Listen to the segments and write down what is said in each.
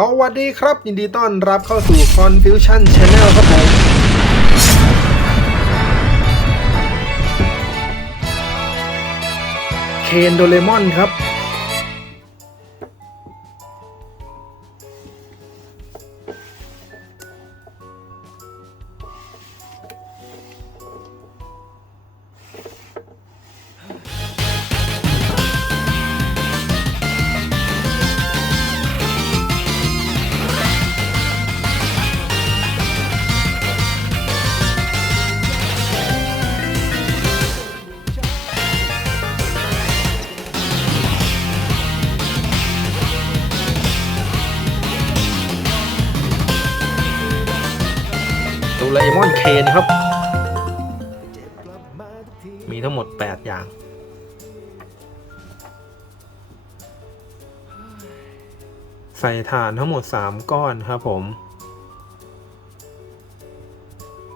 สวัสดีครับ ยินดีต้อนรับเข้าสู่ Confusion Channel ครับผมเคนโดเรมอนครับ อย่าง ใส่ฐานทั้งหมด 3 ก้อนครับผม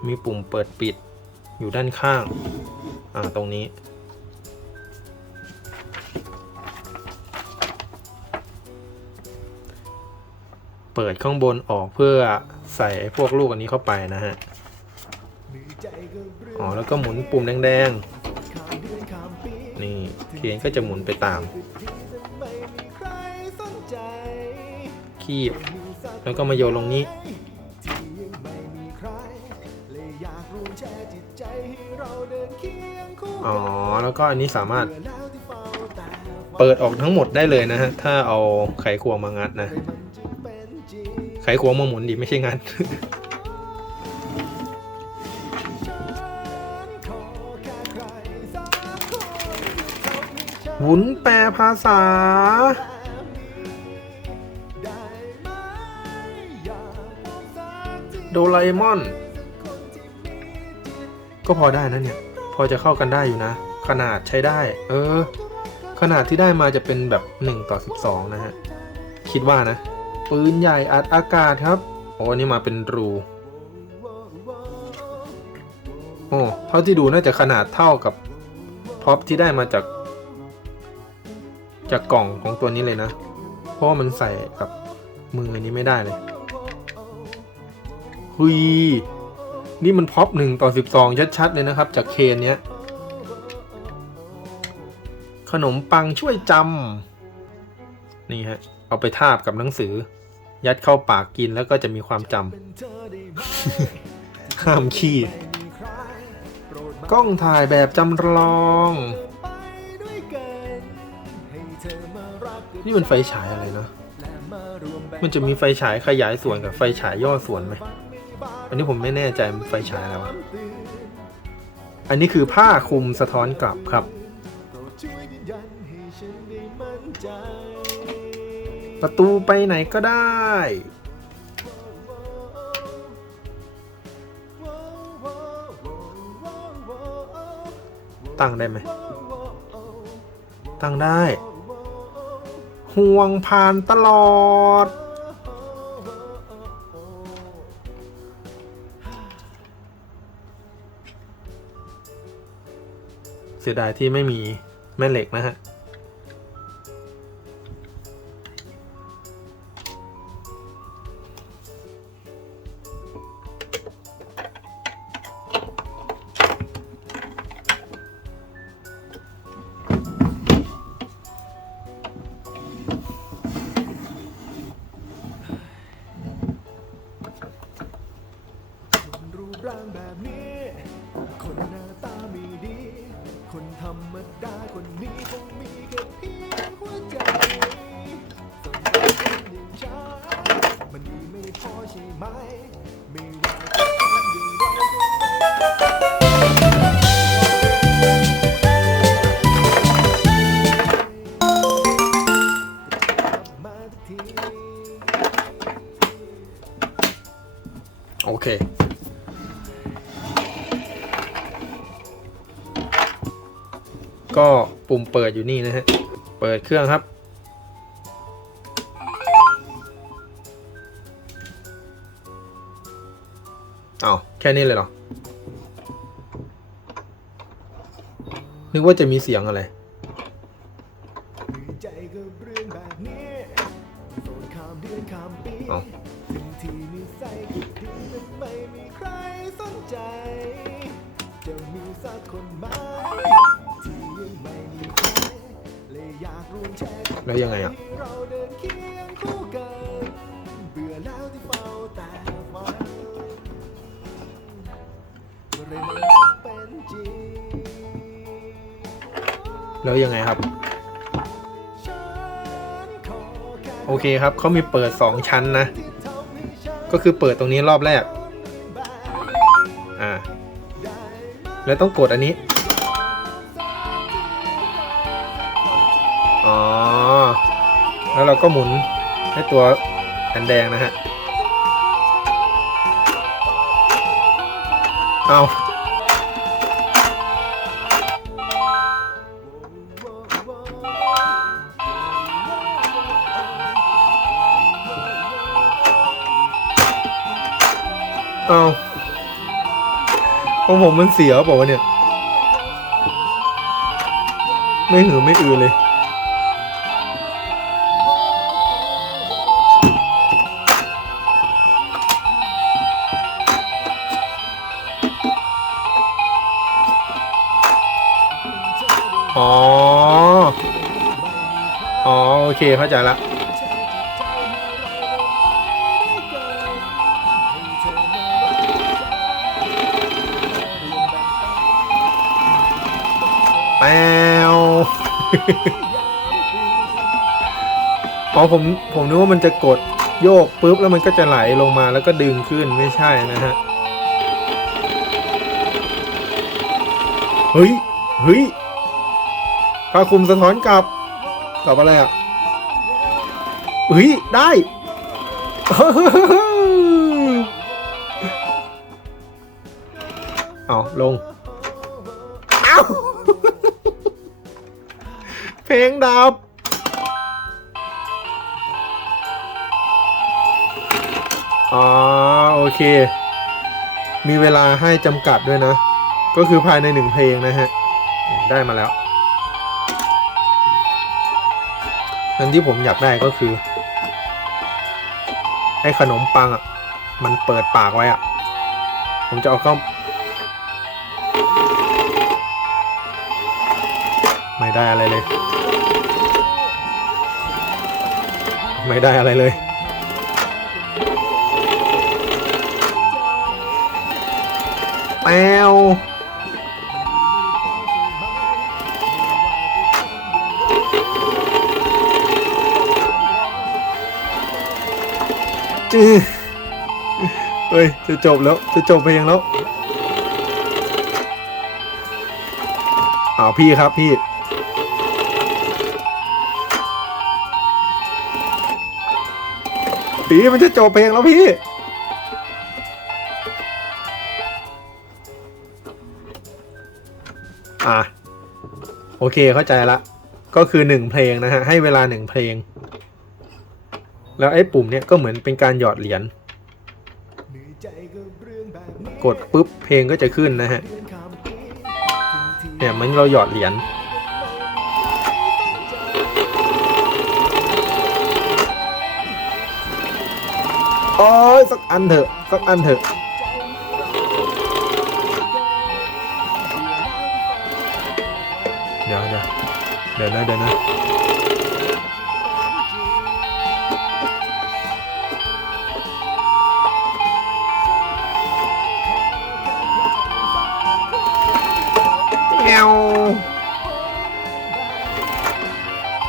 มีปุ่มเปิดปิดอยู่ด้านข้าง อ่า ตรงนี้ เปิดข้างบนออกเพื่อใส่พวกลูกอันนี้เข้าไปนะฮะ อ๋อ แล้วก็หมุนปุ่มแดง ๆ นี่เทียนก็จะหมุนไปตาม คีบ แล้วก็มาโยนลงนี้ อ๋อ แล้วก็อันนี้สามารถเปิดออกทั้งหมดได้เลยนะฮะ ถ้าเอาไขควงมางัดนะ ไขควงมาหมุนดิไม่ใช่งัด หมุนแปลภาษา โดราเอมอน ก็พอได้นะเนี่ย พอจะเข้ากันได้อยู่นะ ขนาดใช้ได้ เออ ขนาดที่ได้มาจะเป็นแบบ 1 ต่อ 12 นะฮะ คิดว่านะ ปืนใหญ่อัดอากาศครับ โอ้นนี้มาเป็นรู โอ้ เท่าที่ดูน่าจะขนาดเท่ากับพ็อปที่ได้มาจาก จากกล่องของตัวนี้เลยนะ เพราะมันใส่กับมืออันนี้ไม่ได้เลยหุยนี่มันพ็อปหนึ่งต่อสิบสองชัดๆเลยนะครับ จากเคนเนี้ย ขนมปังช่วยจำนี่ฮะ เอาไปทาบกับหนังสือ ยัดเข้าปากกินแล้วก็จะมีความจำห้ามขี้กล้องถ่ายแบบจำลอง นี่มันไฟฉายอะไรนะ มันจะมีไฟฉายขยายส่วนกับไฟฉายย่อส่วนไหม อันนี้ผมไม่แน่ใจมันไฟฉายอะไรวะอันนี้คือผ้าคลุมสะท้อนกลับครับ ประตูไปไหนก็ได้ ตั้งได้ไหม ตั้งได้ ห่วงผ่านตลอด เสียดายที่ไม่มีแม่เหล็กนะฮะ เปิดอยู่นี่นะฮะ เปิดเครื่องครับ เอาวแค่นี้เลยเหรอ นึกว่าจะมีเสียงอะไร นจะเป็นจริงแล้วยังไงครับ โอเคครับเขามีเปิด 2 ชั้นนะ ก็คือเปิดตรงนี้รอบแรก อ่า แล้วต้องกดอันนี้ แล้วเราก็หมุนให้ตัวอันแดงนะฮะ เอาเอาของผมมันเสียเปล่าวะเนี่ย ไม่หือไม่อือเลย อ๋อ อ๋อ โอเค เข้าใจละแปวอ๋อผมผมนึกว่ามันจะกดโยกปุ๊บแล้วมันก็จะไหลลงมาแล้วก็ดึงขึ้นไม่ใช่นะฮะ เฮ้ย เฮ้ย ผ้าคุมสะท้อนกลับกลับอะไรอะเฮ้ย ได้ เอาลง เอาเพลงดับอ๋อโอเค มีเวลาให้จำกัดด้วยนะ ก็คือภายในหนึ่งเพลงนะฮะ ได้มาแล้ว นั่นที่ผมอยากได้ก็คือไอ้ขนมปังอะ มันเปิดปากไว้อะ ผมจะเอาเข้า ไม่ได้อะไรเลย ไม่ได้อะไรเลย แปว เฮ้ย จะจบแล้ว จะจบเพลงแล้วอ้าวพี่ครับพี่ปีมันจะจบเพลงแล้วพี่อะโอเคเข้าใจละ ก็คือหนึ่งเพลงนะฮะ ให้เวลาหนึ่งเพลง แล้วไอ้ปุ่มเนี่ยก็เหมือนเป็นการหยอดเหรียญกดปุ๊บเพลงก็จะขึ้นนะฮะเดือนข้ามปีถึงที่เนี่ยเหมันเราหยอดเหรียญโอ้ยสักอันเถอะสักอันเถอะเดี๋ยวเดี๋ยวเดี๋ยวนะเดี๋ยวนะ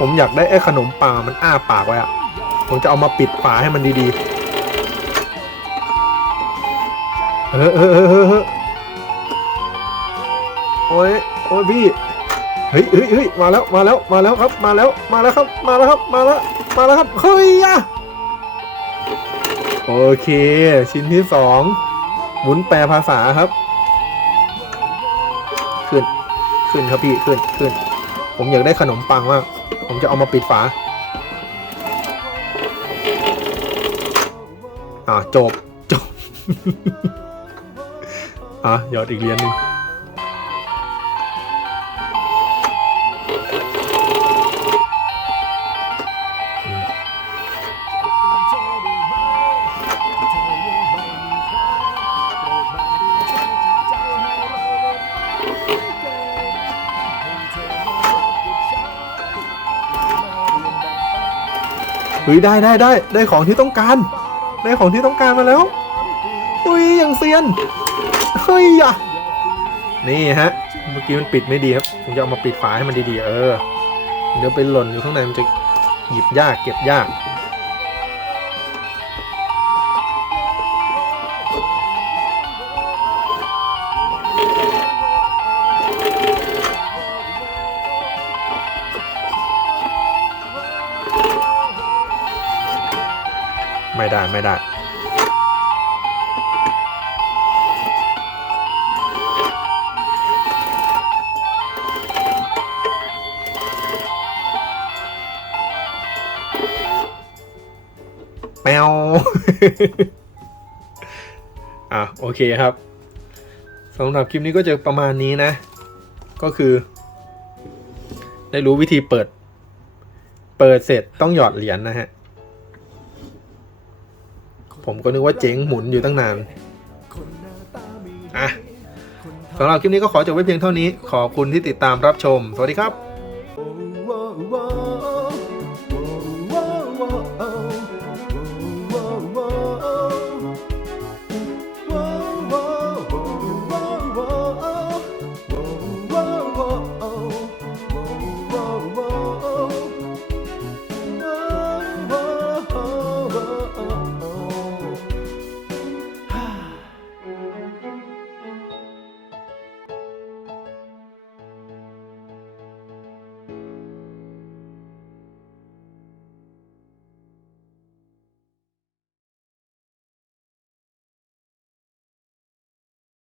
ผมอยากได้ไอ้ขนมปังมันอ้าปากไว้อะผมจะเอามาปิดฝาให้มันดีๆเออเออเออเออเออโอ้ยโอ้ยพี่ เฮ้ยเฮ้ยเฮ้ยมาแล้วมาแล้วมาแล้วครับ มาแล้วมาแล้วครับ มาแล้วครับมาแล้วมาแล้วครับเฮ้ยอะโอเค ชิ้นที่สองหมุนแปลภาษาครับ ขึ้น ขึ้นครับพี่ ขึ้นขึ้น ผมอยากได้ขนมปังมาก ผมจะเอามาปิดฝา อ่าจบ จบ อะหยอดอีกเหรียญหนึ่ง เฮ้ยได้ได้ได้ได้ของที่ต้องการ ได้ของที่ต้องการมาแล้วอุ้ยอย่างเซียนเฮ้ยอะนี่ฮะ เมื่อกี้มันปิดไม่ดีครับผมจะเอามาปิดฝาให้มันดีๆเออ เดี๋ยวไปหล่นอยู่ข้างในมันจะหยิบยากเก็บยาก ไม่ได้ไม่ได้ แมวอะโอเคครับสำหรับคลิปนี้ก็จะประมาณนี้นะ ก็คือ ได้รู้วิธีเปิด เปิดเสร็จต้องหยอดเหรียญนะฮะ ผมก็นึกว่าเจ๊งหมุนอยู่ตั้งนานอะสำหรับคลิปนี้ก็ขอจบไว้เพียงเท่านี้ ขอบคุณที่ติดตามรับชม สวัสดีครับ